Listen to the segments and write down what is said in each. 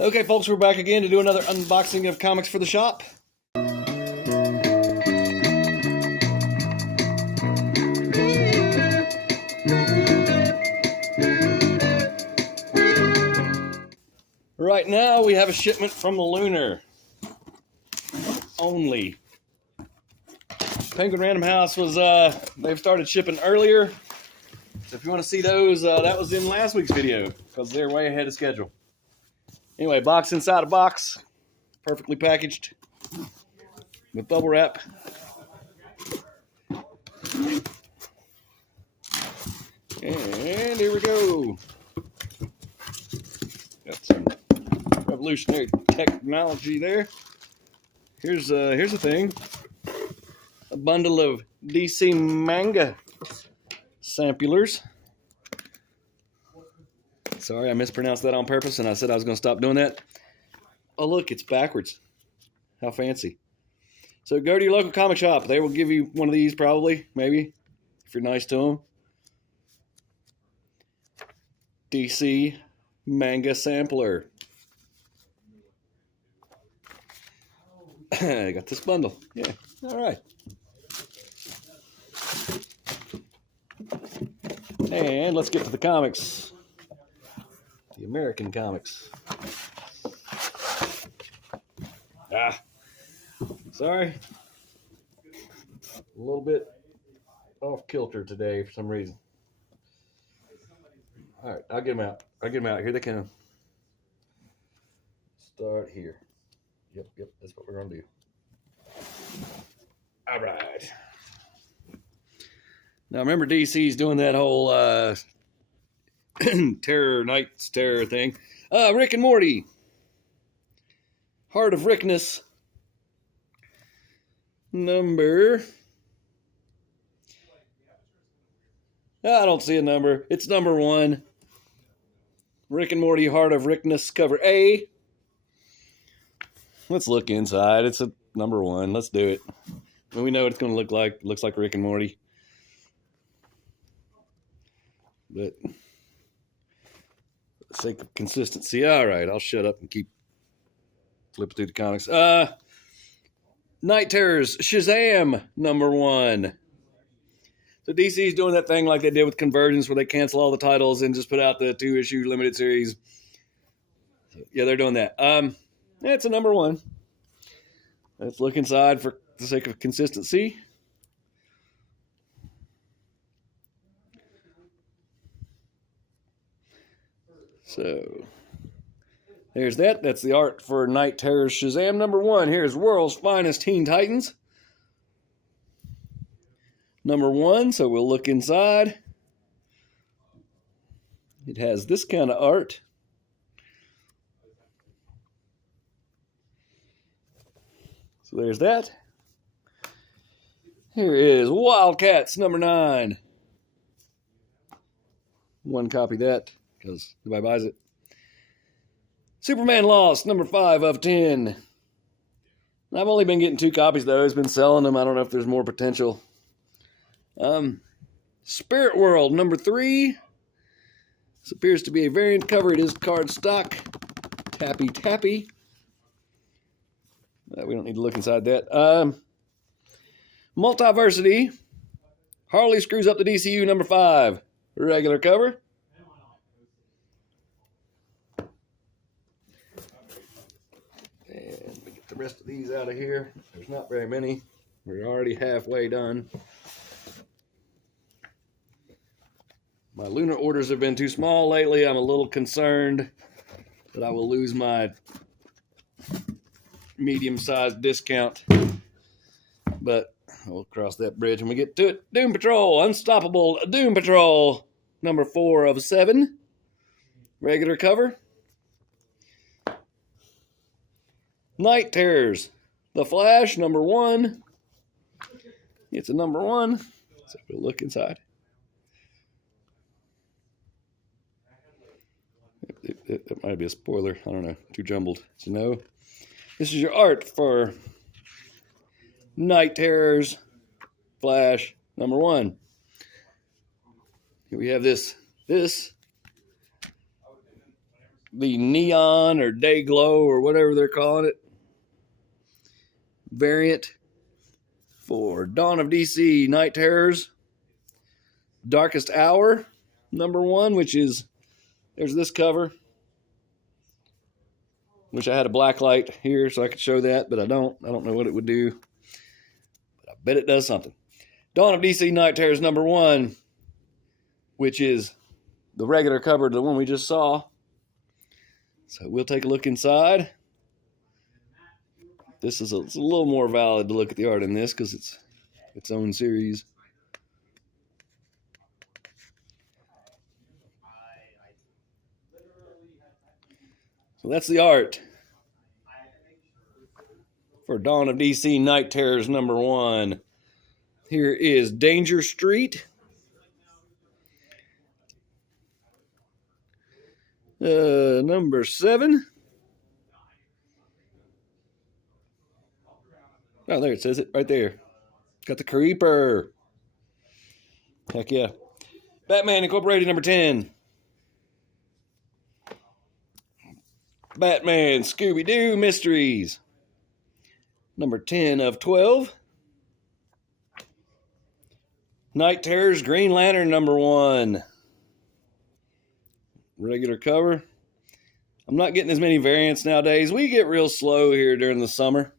Okay, folks, we're back again to do another unboxing of comics for the shop. Right now, we have a shipment from the Lunar. Only. Penguin Random House was, they've started shipping earlier. So if you want to see those, that was in last week's video, because they're way ahead of schedule. Anyway, box inside a box. Perfectly packaged. With bubble wrap. And here we go. Got some revolutionary technology there. Here's a thing. A bundle of DC manga samplers. Sorry, I mispronounced that on purpose, and I said I was going to stop doing that. Oh, look, it's backwards. How fancy. So go to your local comic shop. They will give you one of these probably, maybe, if you're nice to them. DC manga sampler. I got this bundle. Yeah, all right. And let's get to the comics. The American comics. Sorry. A little bit off kilter today for some reason. All right, I'll get them out. Here they come. Start here. Yep, that's what we're going to do. All right. Now, remember DC's doing that whole Night's Terror thing. Rick and Morty. Heart of Rickness. Number... I don't see a number. It's number 1. Rick and Morty, Heart of Rickness, cover A. Let's look inside. It's a number 1. Let's do it. And we know what it's going to look like. It looks like Rick and Morty. But for the sake of consistency, all right, I'll shut up and keep flipping through the comics. Night Terrors, Shazam, number 1. So DC's doing that thing like they did with Convergence, where they cancel all the titles and just put out the 2-issue limited series. Yeah, they're doing that. Yeah, it's a number 1. Let's look inside for the sake of consistency. So, there's that. That's the art for Night Terrors Shazam number 1. Here's World's Finest Teen Titans. Number 1, so we'll look inside. It has this kind of art. So there's that. Here is Wildcats number 9. One copy of that, because nobody buys it. Superman Lost, number 5 of 10. I've only been getting 2 copies, though. He's been selling them. I don't know if there's more potential. Spirit World, number 3. This appears to be a variant cover. It is card stock. Tappy. We don't need to look inside that. Multiversity. Harley Screws Up the DCU, number 5. Regular cover. And we get the rest of these out of here. There's not very many. We're already halfway done. My Lunar orders have been too small lately. I'm a little concerned that I will lose my medium-sized discount. But we'll cross that bridge when we get to it. Doom Patrol, Unstoppable Doom Patrol, number 4 of 7. Regular cover. Night Terrors, The Flash, number 1. It's a number 1. So we'll look inside. It might be a spoiler. I don't know. Too jumbled to know. This is your art for Night Terrors, Flash, number 1. Here we have this the Neon or Day Glow or whatever they're calling it variant for Dawn of DC Night Terrors. Darkest Hour, #1, which is, there's this cover. Wish I had a black light here so I could show that, but I don't. I don't know what it would do, but I bet it does something. Dawn of DC Night Terrors #1, which is the regular cover to the one we just saw. So we'll take a look inside. This is it's a little more valid to look at the art in this because it's its own series. So that's the art for Dawn of DC Night Terrors #1. Here is Danger Street. #7. Oh, there it says it right there. Got the Creeper. Heck yeah. Batman Incorporated #10. Batman Scooby-Doo Mysteries. #10 of 12. Night Terrors Green Lantern #1. Regular cover. I'm not getting as many variants nowadays. We get real slow here during the summer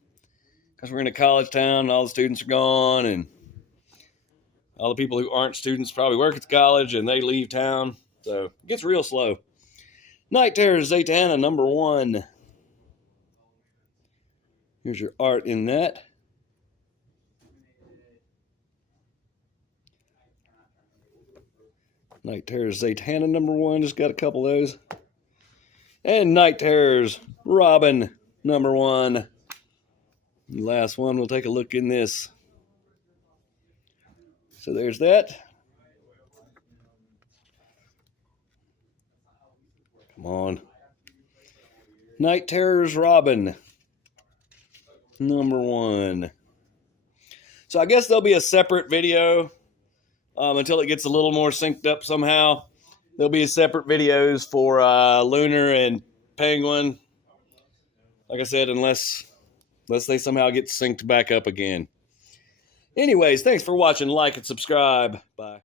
because we're in a college town and all the students are gone, and all the people who aren't students probably work at the college and they leave town. So it gets real slow. Night Terrors Zatanna #1. Here's your art in that. Night Terrors Zatanna #1. Just got a couple of those. And Night Terrors Robin #1. The last one, we'll take a look in this. So there's that. Come on. Night Terrors Robin #1. So I guess there'll be a separate video until it gets a little more synced up somehow. There'll be separate videos for Lunar and Penguin. Like I said, unless they somehow get synced back up again. Anyways, thanks for watching. Like and subscribe. Bye.